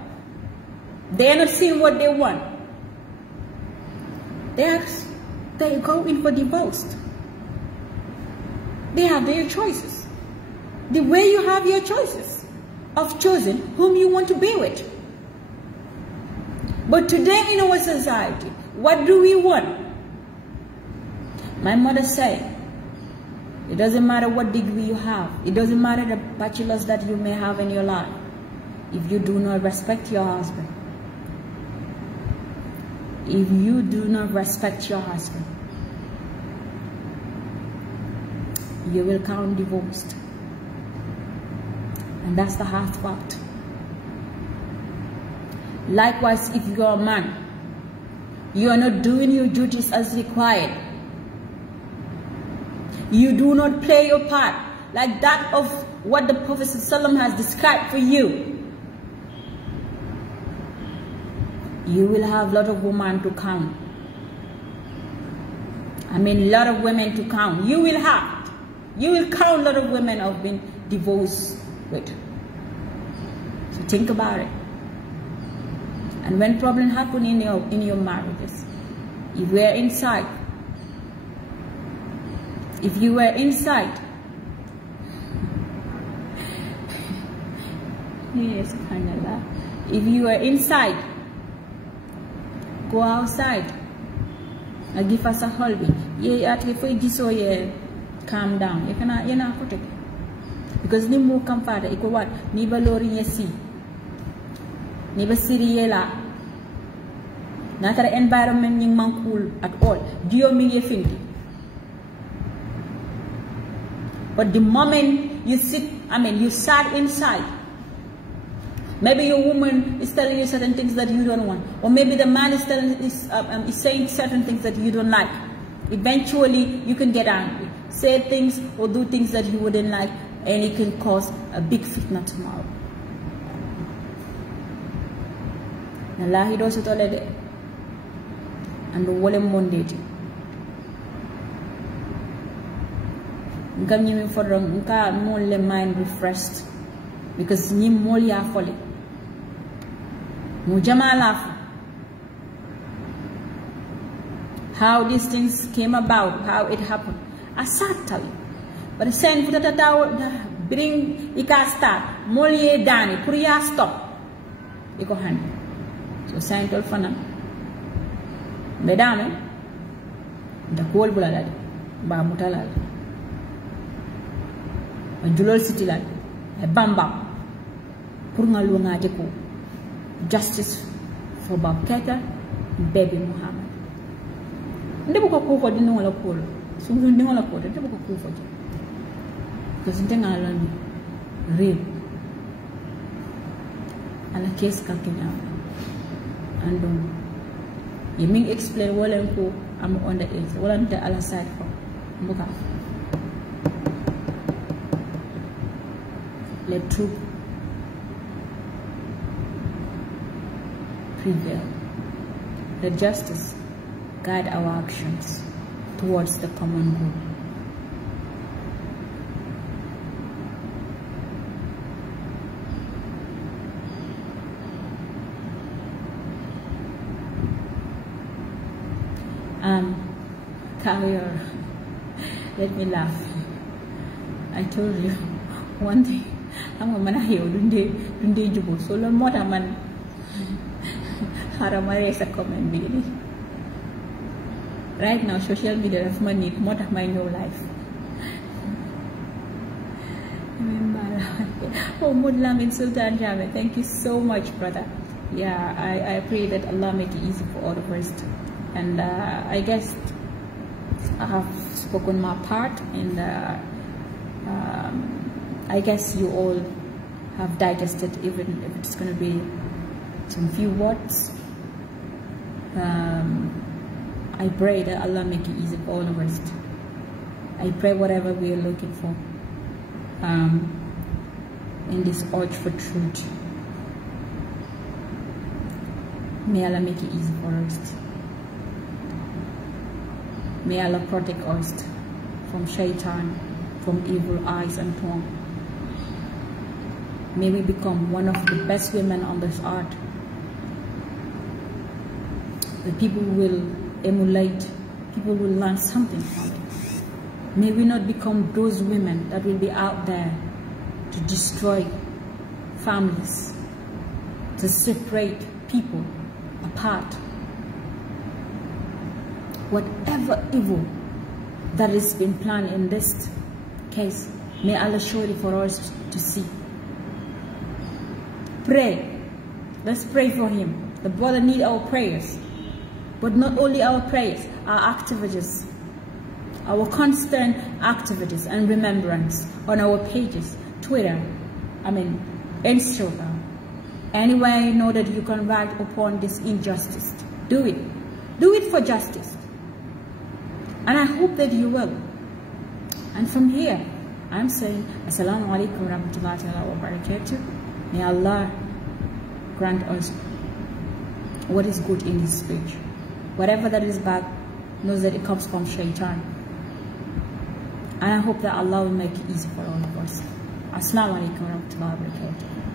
they are not seeing what they want, they go in for divorce. They have their choices. The way you have your choices of choosing whom you want to be with. But today in our society, what do we want? My mother said, it doesn't matter what degree you have. It doesn't matter the bachelors that you may have in your life. If you do not respect your husband. If you do not respect your husband, you will count divorced. And that's the hard part. Likewise, if you're a man, you are not doing your duties as required. You do not play your part like that of what the Prophet ﷺ has described for you. You will have a lot of women to count. I mean, a lot of women to count. You will count a lot of women who have been divorced with. So think about it. And when problems happen in your marriages, if you are inside, if you were inside, yes, subhanallah. If you are inside, go outside and give us a holiday. Calm down. You cannot protect. Because ni mo kampada iko what ni balori yesi ni basiriela natara environment ning mankul at all dio mi yefinti. But the moment you sat inside, maybe your woman is telling you certain things that you don't want, or maybe the man is saying certain things that you don't like. Eventually, you can get angry, say things or do things that you wouldn't like, and it can cause a big fitna tomorrow. Nallahi do sotole de, and wole mondeti. Ngam nyimi fodong nka molle mind refreshed because nyim mol ya fole mu jamala. How these things came about, how it happened, I can't tell you. But it's saying that bring ikasta molye dani puriya stop iko hand. So saying tol fana bedame da kol bulala ba mutalal julol city la e bamba pour nga lu nga ko justice for Babketa baby Muhammad. Ndebo ko ko di no la ko. So ndebo la ko ndebo ko ko fo. Because ntenga la ni real. Ala case ka kenya. And you may explain wala ko I'm under age. Wala nta ala side for. Mbuka. Let truth prevail. Let justice guide our actions towards the common good. Carrier, let me laugh. I told you one thing. I'm a man here, dunde jubo. So long more man. Haramare is a comment really. Right now, social media has money more than my new life. Oh, Mudlam in Sultan Jame, thank you so much, brother. Yeah, I pray that Allah make it easy for all of us. And I guess I have spoken my part, and I guess you all have digested, even if it's going to be some few words. I pray that Allah make it easy for all of us. I pray whatever we are looking for in this urge for truth, may Allah make it easy for us. May Allah protect us from shaitan, from evil eyes and tongue. May we become one of the best women on this earth. The people will emulate, people will learn something from it. May we not become those women that will be out there to destroy families, to separate people apart. Whatever evil that has been planned in this case, may Allah show it for us to see. Pray. Let's pray for him. The brother needs our prayers. But not only our prayers, our activities, our constant activities and remembrance on our pages, Twitter, Instagram. Anywhere you know that you can write upon this injustice, do it. Do it for justice. And I hope that you will. And from here, I'm saying, Assalamu alaikum warahmatullahi wabarakatuh. May Allah grant us what is good in His speech. Whatever that is bad, knows that it comes from shaitan. And I hope that Allah will make it easy for all of us. Assalamu alaikum warahmatullahi wabarakatuh.